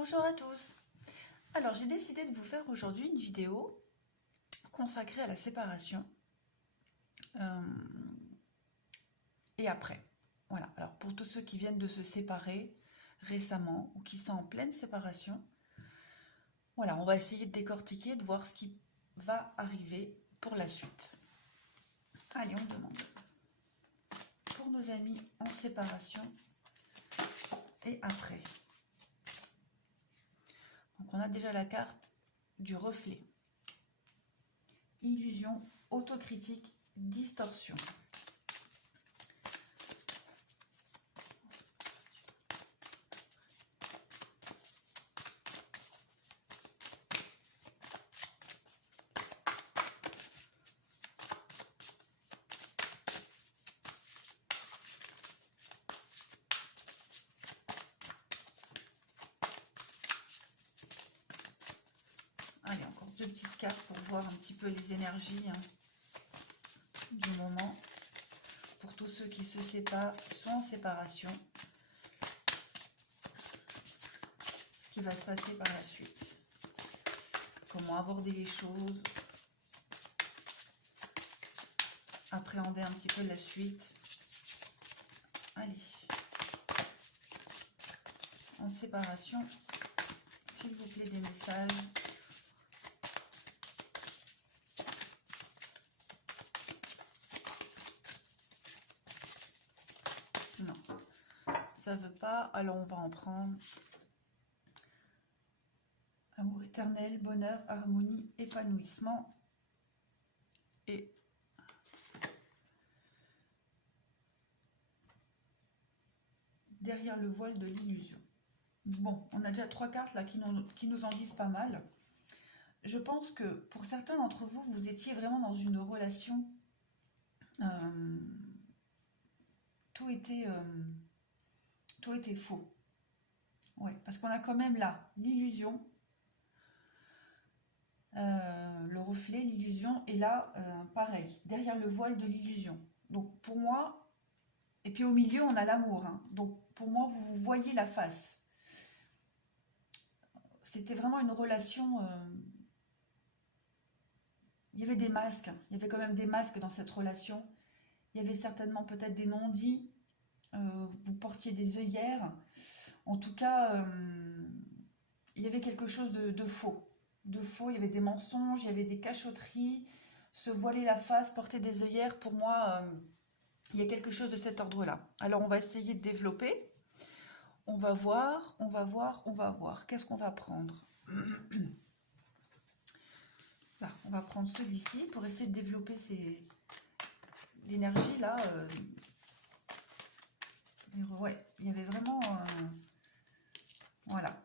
Bonjour à tous. Alors j'ai décidé de vous faire aujourd'hui une vidéo consacrée à la séparation et après. Voilà, alors pour tous ceux qui viennent de se séparer récemment ou qui sont en pleine séparation, voilà, on va essayer de décortiquer, de voir ce qui va arriver pour la suite. Allez, on demande pour nos amis en séparation et après. Donc on a déjà la carte du reflet. Illusion, autocritique, distorsion. Allez, encore deux petites cartes pour voir un petit peu les énergies du moment. Pour tous ceux qui se séparent, qui sont en séparation, ce qui va se passer par la suite. Comment aborder les choses, appréhender un petit peu la suite. Allez, en séparation, s'il vous plaît, des messages. Non, ça veut pas, alors on va en prendre. Amour éternel, bonheur, harmonie, épanouissement et derrière le voile de l'illusion. Bon, on a déjà trois cartes là qui nous en disent pas mal. Je pense que pour certains d'entre vous, vous étiez vraiment dans une relation, tout était faux. Ouais, parce qu'on a quand même là l'illusion, le reflet, l'illusion, et là, pareil, derrière le voile de l'illusion. Donc pour moi, et puis au milieu, on a l'amour. Donc pour moi, vous voyez la face. C'était vraiment une relation... il y avait des masques, il y avait quand même des masques dans cette relation. Il y avait certainement peut-être des non-dits. Vous portiez des œillères. En tout cas, il y avait quelque chose de faux. De faux, il y avait des mensonges, il y avait des cachotteries. Se voiler la face, porter des œillères, pour moi, il y a quelque chose de cet ordre-là. Alors, on va essayer de développer. On va voir, on va voir, on va voir. Qu'est-ce qu'on va prendre? Là, on va prendre celui-ci pour essayer de développer l'énergie là. Ouais, il y avait vraiment... voilà.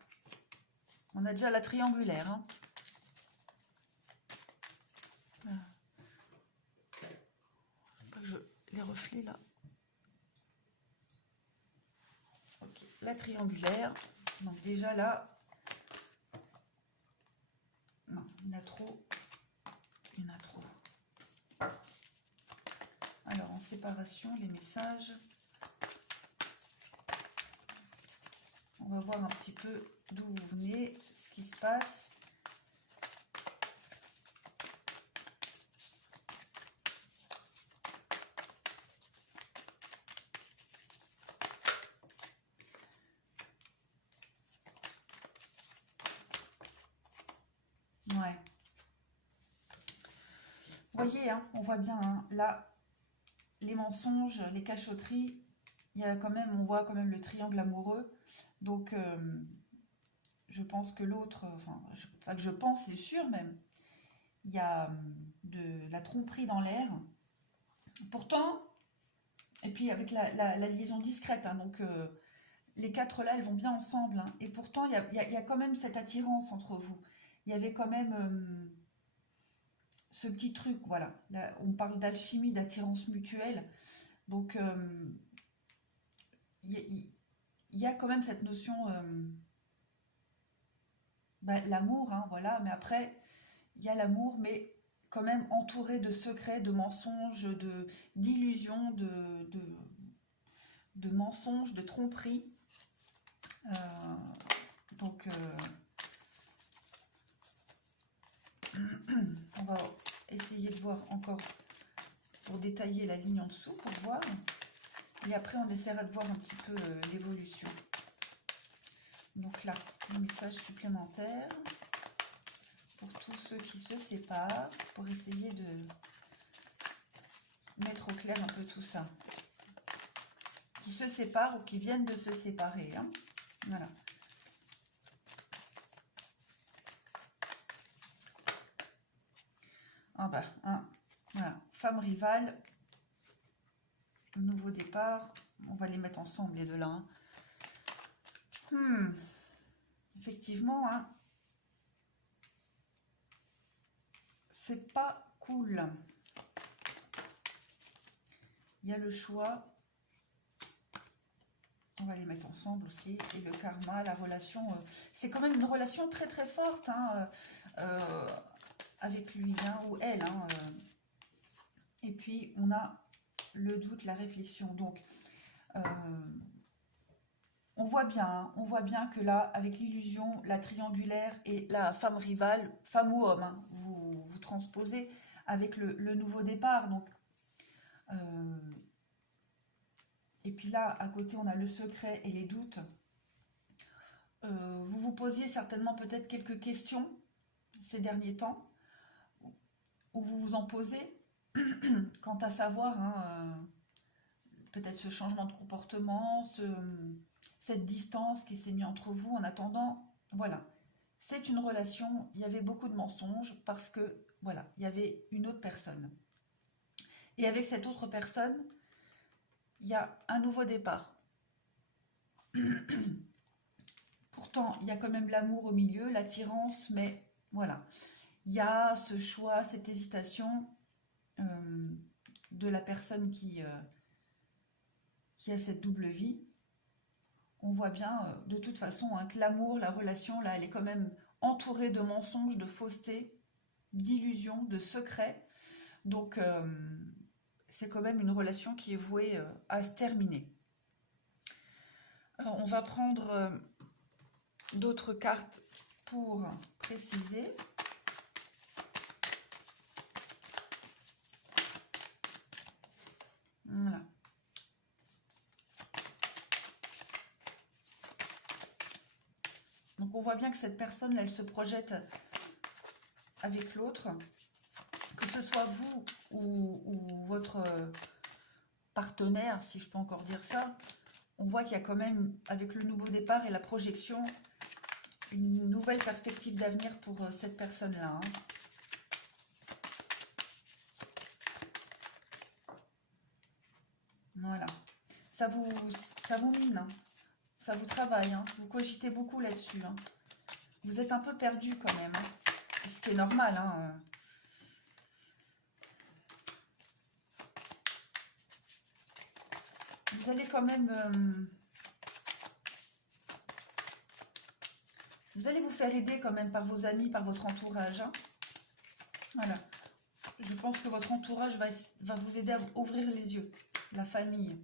On a déjà la triangulaire. Les reflets là. Ok, la triangulaire. Donc déjà là... Non, il y en a trop. Il y en a trop. Alors, en séparation, les messages. On va voir un petit peu d'où vous venez, ce qui se passe. Ouais. Vous voyez, on voit bien, là, les mensonges, les cachotteries, il y a quand même, on voit quand même le triangle amoureux. Donc, je pense que l'autre, enfin, pas que je pense, c'est sûr même, il y a de la tromperie dans l'air. Pourtant, et puis avec la liaison discrète, donc les quatre là, elles vont bien ensemble. Et pourtant, il y a quand même cette attirance entre vous. Il y avait quand même ce petit truc, voilà. Là, on parle d'alchimie, d'attirance mutuelle. Donc, il y a quand même cette notion, l'amour, voilà. Mais après, il y a l'amour, mais quand même entouré de secrets, de mensonges, d'illusions, de mensonges, de tromperies. Donc, on va essayer de voir encore pour détailler la ligne en dessous pour voir. Et après, on essaiera de voir un petit peu l'évolution. Donc là, un message supplémentaire pour tous ceux qui se séparent, pour essayer de mettre au clair un peu tout ça. Qui se séparent ou qui viennent de se séparer. Hein. Voilà. Ah bah, hein, voilà. Femme rivale, nouveau départ. On va les mettre ensemble, les deux-là. Hein. Effectivement, hein, c'est pas cool. Il y a le choix. On va les mettre ensemble aussi. Et le karma, la relation. C'est quand même une relation très très forte hein, avec lui hein, ou elle. Hein, et puis, on a le doute, la réflexion. Donc, on voit bien que là, avec l'illusion, la triangulaire et la femme rivale, femme ou homme, hein, vous transposez avec le nouveau départ. Donc, et puis là, à côté, on a le secret et les doutes. Vous vous posiez certainement peut-être quelques questions ces derniers temps, ou vous vous en posez, quant à savoir, hein, peut-être ce changement de comportement, cette distance qui s'est mise entre vous en attendant. Voilà, c'est une relation, il y avait beaucoup de mensonges parce que, voilà, il y avait une autre personne. Et avec cette autre personne, il y a un nouveau départ. Pourtant, il y a quand même l'amour au milieu, l'attirance, mais voilà. Il y a ce choix, cette hésitation de la personne qui a cette double vie. On voit bien, de toute façon, hein, que l'amour, la relation, là, elle est quand même entourée de mensonges, de fausseté, d'illusions, de secrets. Donc, c'est quand même une relation qui est vouée à se terminer. Alors, on va prendre d'autres cartes pour préciser. Voilà. Donc on voit bien que cette personne, là, elle se projette avec l'autre. Que ce soit vous ou votre partenaire, si je peux encore dire ça, on voit qu'il y a quand même, avec le nouveau départ et la projection, une nouvelle perspective d'avenir pour cette personne-là. Hein. Voilà. Ça vous mine, hein. Ça vous travaille. Hein. Vous cogitez beaucoup là-dessus. Hein. Vous êtes un peu perdu quand même. Hein. Ce qui est normal. Hein. Vous allez quand même... vous allez vous faire aider quand même par vos amis, par votre entourage. Hein. Voilà. Je pense que votre entourage va vous aider à ouvrir les yeux. La famille.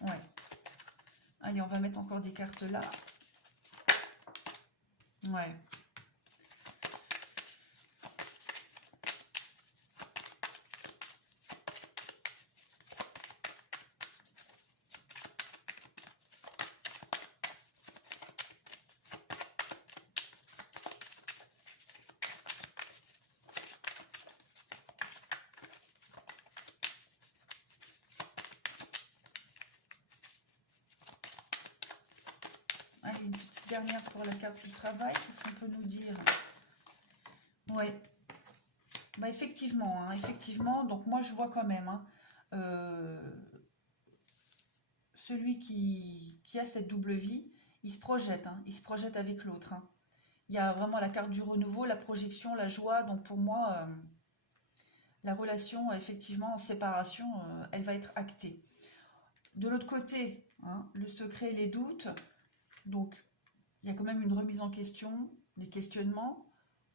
Ouais. Allez, on va mettre encore des cartes là. Ouais. Allez, une petite dernière pour la carte du travail. Qu'est-ce qu'on peut nous dire? Ouais. Bah effectivement, hein, effectivement. Donc moi je vois quand même hein, celui qui a cette double vie, il se projette, hein, il se projette avec l'autre. Hein. Il y a vraiment la carte du renouveau, la projection, la joie. Donc pour moi, la relation effectivement en séparation, elle va être actée. De l'autre côté, hein, le secret et les doutes. Donc il y a quand même une remise en question, des questionnements.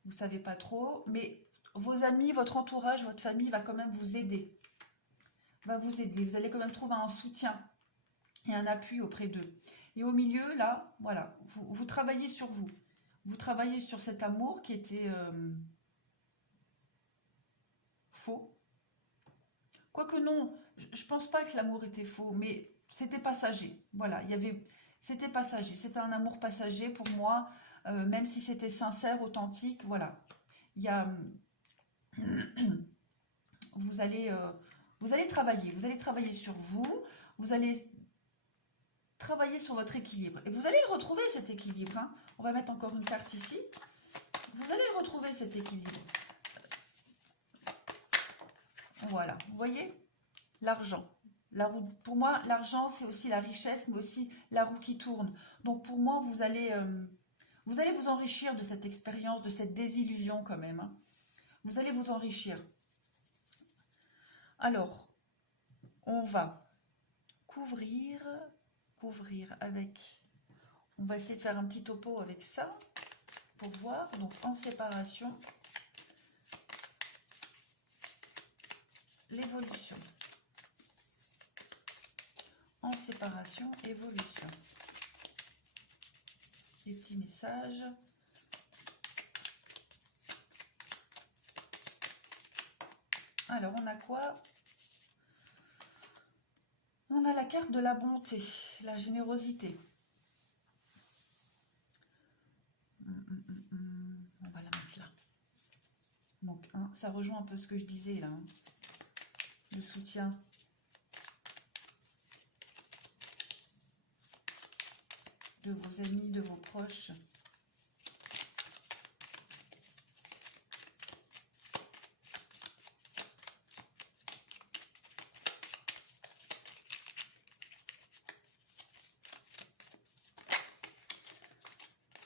Vous ne savez pas trop, mais vos amis, votre entourage, votre famille va quand même vous aider. Va vous aider. Vous allez quand même trouver un soutien et un appui auprès d'eux. Et au milieu, là, voilà, vous travaillez sur vous. Vous travaillez sur cet amour qui était faux. Quoique non, je pense pas que l'amour était faux, mais c'était passager. Voilà, c'était passager. C'était un amour passager pour moi, même si c'était sincère, authentique. Voilà, il y a, vous allez, vous allez travailler sur vous, vous allez travailler sur votre équilibre. Et vous allez le retrouver, cet équilibre, hein. On va mettre encore une carte ici. Vous allez retrouver cet équilibre. Voilà, vous voyez, l'argent. Pour moi, l'argent, c'est aussi la richesse, mais aussi la roue qui tourne. Donc pour moi, vous allez vous enrichir de cette expérience, de cette désillusion quand même, hein. Vous allez vous enrichir. Alors, on va couvrir avec... On va essayer de faire un petit topo avec ça, pour voir. Donc en séparation, l'évolution. En séparation, évolution. Les petits messages. Alors, on a quoi? On a la carte de la bonté, la générosité. On va la mettre là. Donc, hein, ça rejoint un peu ce que je disais là, hein. Le soutien. De vos amis, de vos proches.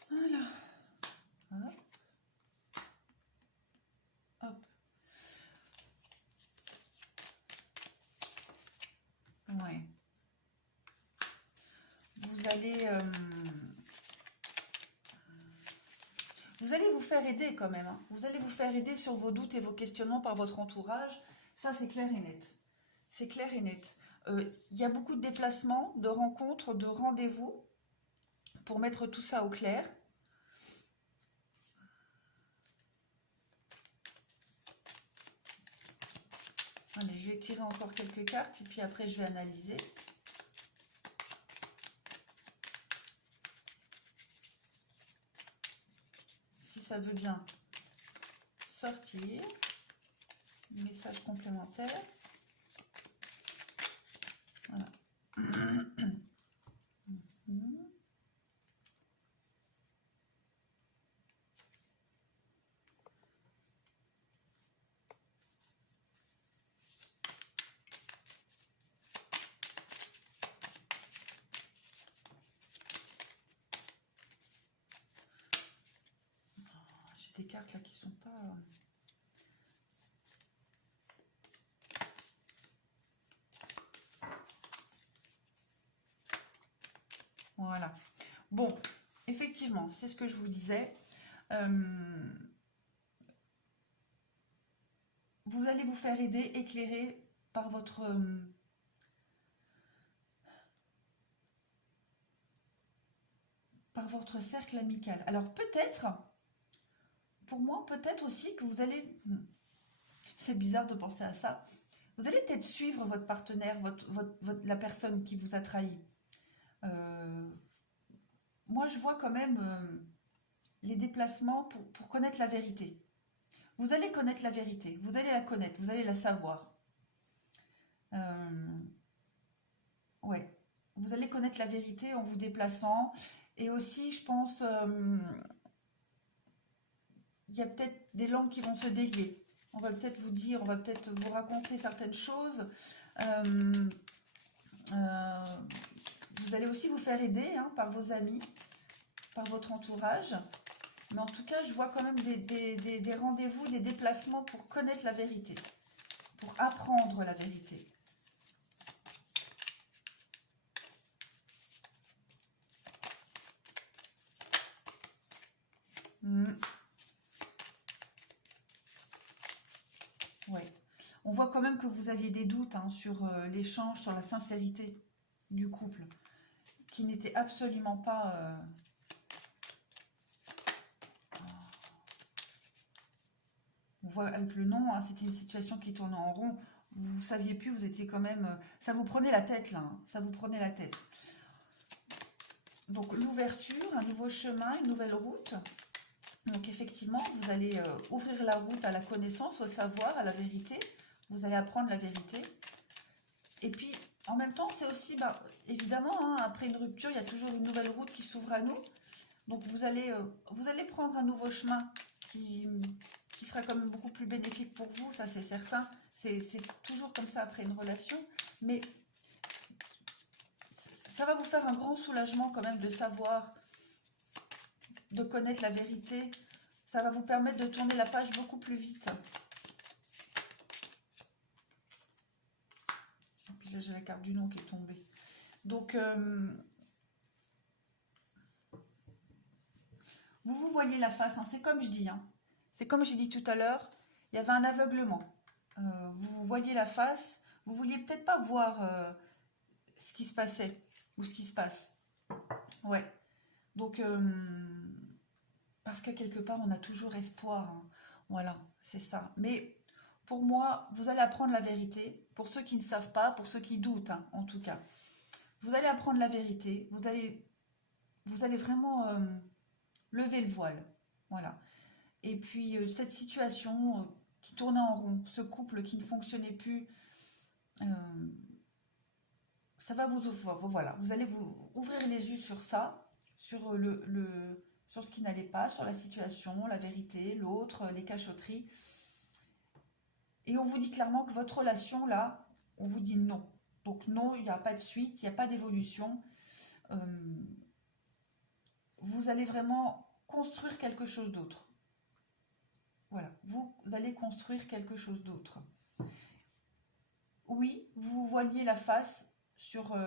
Voilà. Hop. Hop. Ouais. Vous allez vous faire aider quand même, hein. Vous allez vous faire aider sur vos doutes et vos questionnements par votre entourage. Ça, c'est clair et net. C'est clair et net. Il y a beaucoup de déplacements, de rencontres, de rendez-vous pour mettre tout ça au clair. Allez, je vais tirer encore quelques cartes et puis après je vais analyser. Si ça veut bien sortir. Message complémentaire. Voilà. J'ai des cartes là qui sont pas... Voilà. Bon, effectivement, c'est ce que je vous disais. Vous allez vous faire aider, éclairer par votre... par votre cercle amical. Alors peut-être, pour moi, peut-être aussi que vous allez... C'est bizarre de penser à ça. Vous allez peut-être suivre votre partenaire, la personne qui vous a trahi. Moi, je vois quand même les déplacements pour connaître la vérité. Vous allez connaître la vérité, vous allez la connaître, vous allez la savoir. Ouais, vous allez connaître la vérité en vous déplaçant. Et aussi, je pense, il y a peut-être des langues qui vont se délier. On va peut-être vous dire, on va peut-être vous raconter certaines choses. Vous allez aussi vous faire aider, hein, par vos amis, par votre entourage. Mais en tout cas, je vois quand même des rendez-vous, des déplacements pour connaître la vérité, pour apprendre la vérité. Ouais. On voit quand même que vous aviez des doutes, hein, sur l'échange, sur la sincérité du couple, qui n'était absolument pas... on voit avec le nom, hein, c'était une situation qui tournait en rond. Vous ne saviez plus, vous étiez quand même... ça vous prenait la tête, là. Hein, ça vous prenait la tête. Donc, l'ouverture, un nouveau chemin, une nouvelle route. Donc, effectivement, vous allez ouvrir la route à la connaissance, au savoir, à la vérité. Vous allez apprendre la vérité. Et puis, en même temps, c'est aussi, évidemment, hein, après une rupture, il y a toujours une nouvelle route qui s'ouvre à nous. Donc, vous allez prendre un nouveau chemin qui sera quand même beaucoup plus bénéfique pour vous, ça c'est certain. C'est toujours comme ça après une relation. Mais ça va vous faire un grand soulagement quand même de savoir, de connaître la vérité. Ça va vous permettre de tourner la page beaucoup plus vite. Et puis là, j'ai la carte du nom qui est tombée. Donc, vous voyez la face, hein, c'est comme je dis. Hein. C'est comme j'ai dit tout à l'heure, il y avait un aveuglement. Vous voyez la face, vous vouliez peut-être pas voir ce qui se passait ou ce qui se passe. Ouais. Donc, parce que quelque part, on a toujours espoir. Hein. Voilà, c'est ça. Mais pour moi, vous allez apprendre la vérité. Pour ceux qui ne savent pas, pour ceux qui doutent, hein, en tout cas. Vous allez apprendre la vérité. Vous allez vraiment lever le voile. Voilà. Et puis, cette situation qui tournait en rond, ce couple qui ne fonctionnait plus, ça va vous ouvrir. Voilà, vous allez vous ouvrir les yeux sur ça, sur sur ce qui n'allait pas, sur la situation, la vérité, l'autre, les cachotteries. Et on vous dit clairement que votre relation, là, on vous dit non. Donc non, il n'y a pas de suite, il n'y a pas d'évolution. Vous allez vraiment construire quelque chose d'autre. Voilà, vous allez construire quelque chose d'autre. Oui, vous voyez la face sur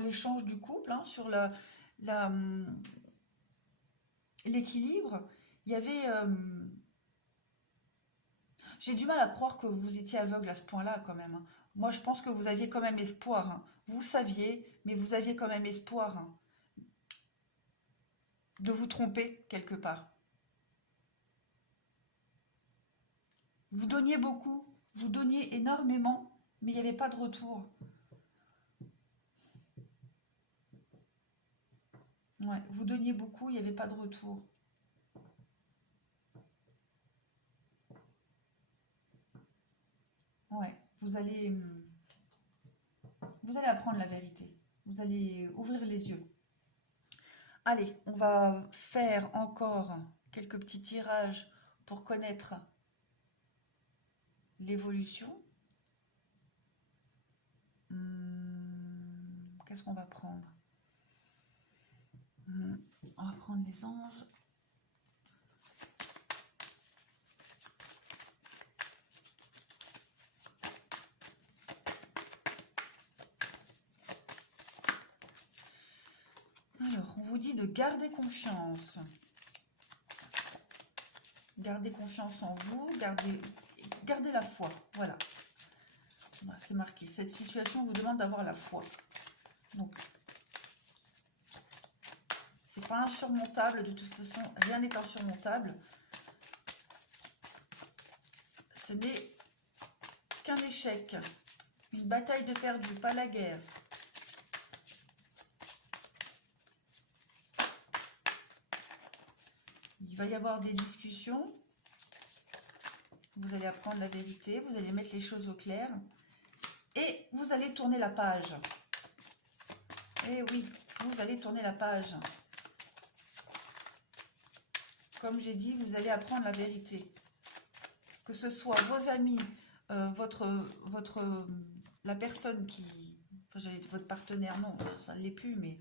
l'échange du couple, hein, sur l'équilibre. Il y avait... j'ai du mal à croire que vous étiez aveugle à ce point-là quand même. Hein. Moi, je pense que vous aviez quand même espoir. Hein. Vous saviez, mais vous aviez quand même espoir hein, de vous tromper quelque part. Vous donniez beaucoup, vous donniez énormément, mais il n'y avait pas de retour. Ouais, vous donniez beaucoup, il n'y avait pas de retour. Ouais, vous allez apprendre la vérité. Vous allez ouvrir les yeux. Allez, on va faire encore quelques petits tirages pour connaître l'évolution. Qu'est-ce qu'on va prendre? On va prendre les anges. Alors, on vous dit de garder confiance. Gardez confiance en vous, gardez la foi. Voilà. Voilà, c'est marqué. Cette situation vous demande d'avoir la foi. Donc, c'est pas insurmontable. De toute façon, rien n'est insurmontable. Ce n'est qu'un échec. Une bataille de perdu, pas la guerre. Il va y avoir des discussions. Vous allez apprendre la vérité. Vous allez mettre les choses au clair. Et vous allez tourner la page. Eh oui, vous allez tourner la page. Comme j'ai dit, vous allez apprendre la vérité. Que ce soit vos amis, la personne qui... Enfin, j'allais dire votre partenaire, non, ça ne l'est plus, mais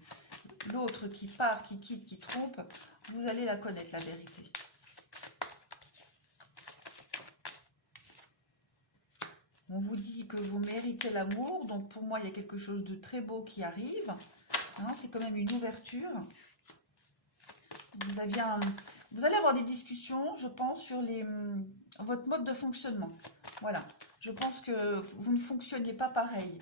l'autre qui part, qui quitte, qui trompe, vous allez la connaître, la vérité. On vous dit que vous méritez l'amour, donc pour moi, il y a quelque chose de très beau qui arrive. Hein, c'est quand même une ouverture. Vous allez avoir des discussions, je pense, sur votre mode de fonctionnement. Voilà. Je pense que vous ne fonctionniez pas pareil.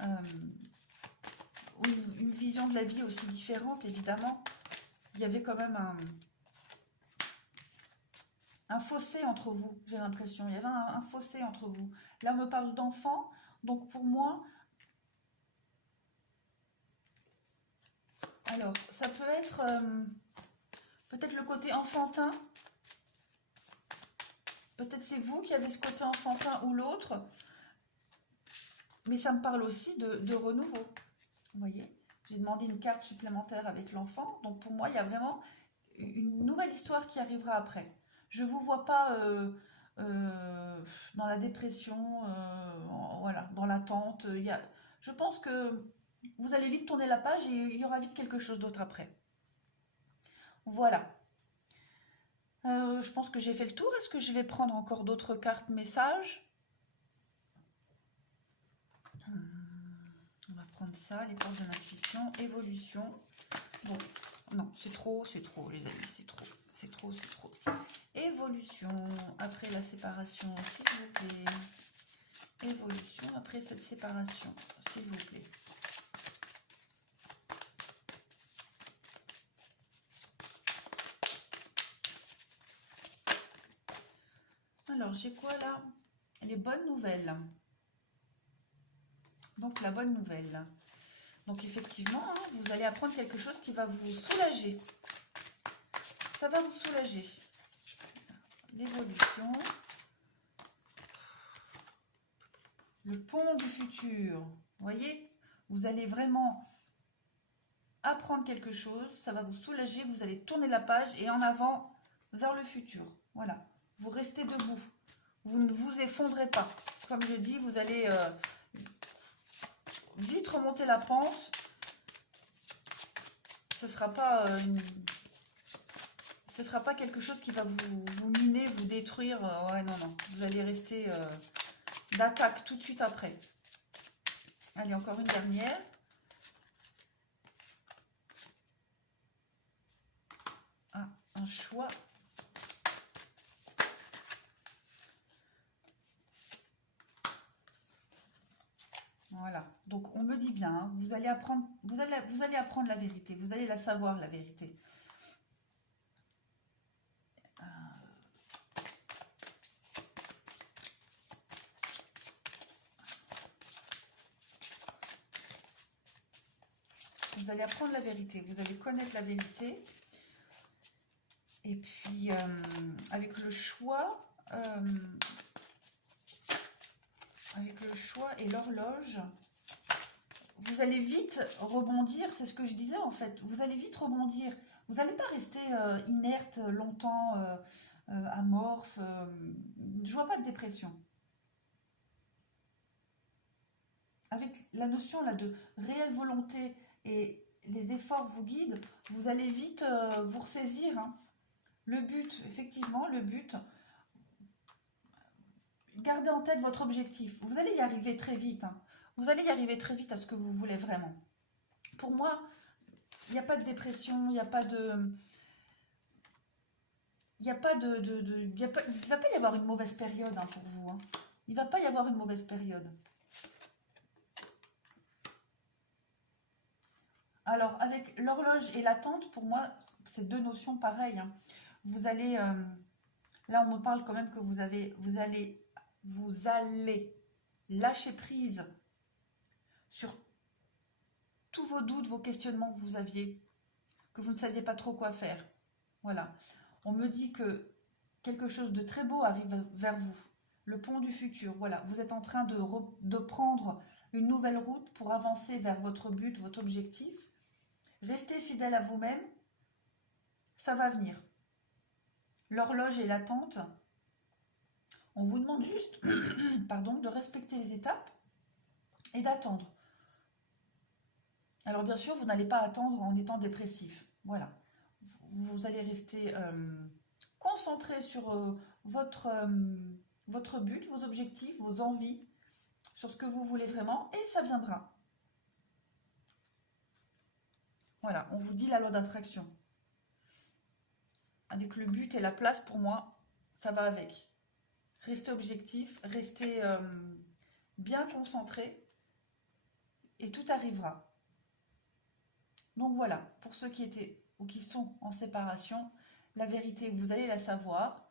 Une vision de la vie aussi différente, évidemment. Il y avait quand même un fossé entre vous, j'ai l'impression. Il y avait un fossé entre vous. Là, on me parle d'enfant, donc pour moi... Alors, ça peut être peut-être le côté enfantin. Peut-être c'est vous qui avez ce côté enfantin ou l'autre. Mais ça me parle aussi de renouveau. Vous voyez, j'ai demandé une carte supplémentaire avec l'enfant. Donc pour moi, il y a vraiment une nouvelle histoire qui arrivera après. Je ne vous vois pas dans la dépression, voilà, dans l'attente. Je pense que vous allez vite tourner la page et il y aura vite quelque chose d'autre après. Voilà. Je pense que j'ai fait le tour. Est-ce que je vais prendre encore d'autres cartes messages? On va prendre ça, les portes de l'intuition, évolution. Bon, non, c'est trop, les amis, c'est trop. Évolution, après la séparation, s'il vous plaît. Évolution, après cette séparation, s'il vous plaît. Alors, j'ai quoi là? Les bonnes nouvelles. Donc, la bonne nouvelle. Donc, effectivement, hein, vous allez apprendre quelque chose qui va vous soulager. Ça va vous soulager. L'évolution. Le pont du futur. Vous voyez? Vous allez vraiment apprendre quelque chose. Ça va vous soulager. Vous allez tourner la page et en avant vers le futur. Voilà. Vous restez debout. Vous ne vous effondrez pas. Comme je dis, vous allez vite remonter la pente. Ce ne sera pas quelque chose qui va vous miner, vous détruire. Ouais, non, non. Vous allez rester d'attaque tout de suite après. Allez, encore une dernière. Ah, un choix. Voilà, donc on me dit bien, hein, vous allez apprendre la vérité, vous allez la savoir, la vérité. Vous allez apprendre la vérité, vous allez connaître la vérité. Et puis, avec le choix et l'horloge, vous allez vite rebondir, c'est ce que je disais en fait, vous allez vite rebondir. Vous n'allez pas rester inerte longtemps, amorphe. Je vois pas de dépression. Avec la notion là de réelle volonté et les efforts vous guident, vous allez vite vous ressaisir. Hein. Le but, effectivement, le but, gardez en tête votre objectif. Vous allez y arriver très vite. Hein. Vous allez y arriver très vite à ce que vous voulez vraiment. Pour moi, il n'y a pas de dépression, il n'y a pas de... Il ne va pas y avoir une mauvaise période hein, pour vous. Hein. Il ne va pas y avoir une mauvaise période. Alors, avec l'horloge et l'attente, pour moi, c'est deux notions pareilles. Hein. Vous allez... là, on me parle quand même que vous allez lâcher prise sur tous vos doutes, vos questionnements que vous aviez, que vous ne saviez pas trop quoi faire. Voilà. On me dit que quelque chose de très beau arrive vers vous. Le pont du futur. Voilà. Vous êtes en train de prendre une nouvelle route pour avancer vers votre but, votre objectif. Restez fidèle à vous-même. Ça va venir. L'horloge et l'attente. On vous demande juste pardon, de respecter les étapes et d'attendre. Alors bien sûr, vous n'allez pas attendre en étant dépressif. Voilà. Vous allez rester concentré sur votre but, vos objectifs, vos envies, sur ce que vous voulez vraiment, et ça viendra. Voilà, on vous dit la loi d'attraction. Avec le but et la place, pour moi, ça va avec. Restez objectif, restez bien concentré et tout arrivera. Donc voilà, pour ceux qui étaient ou qui sont en séparation, la vérité, vous allez la savoir,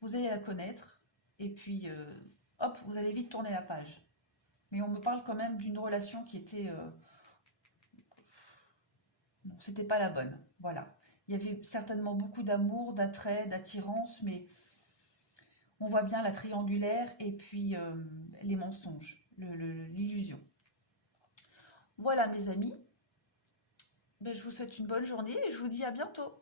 vous allez la connaître, et puis hop, vous allez vite tourner la page. Mais on me parle quand même d'une relation qui était... non, c'était pas la bonne, voilà. Il y avait certainement beaucoup d'amour, d'attrait, d'attirance, mais on voit bien la triangulaire et puis les mensonges, l'illusion. Voilà mes amis, ben, je vous souhaite une bonne journée et je vous dis à bientôt.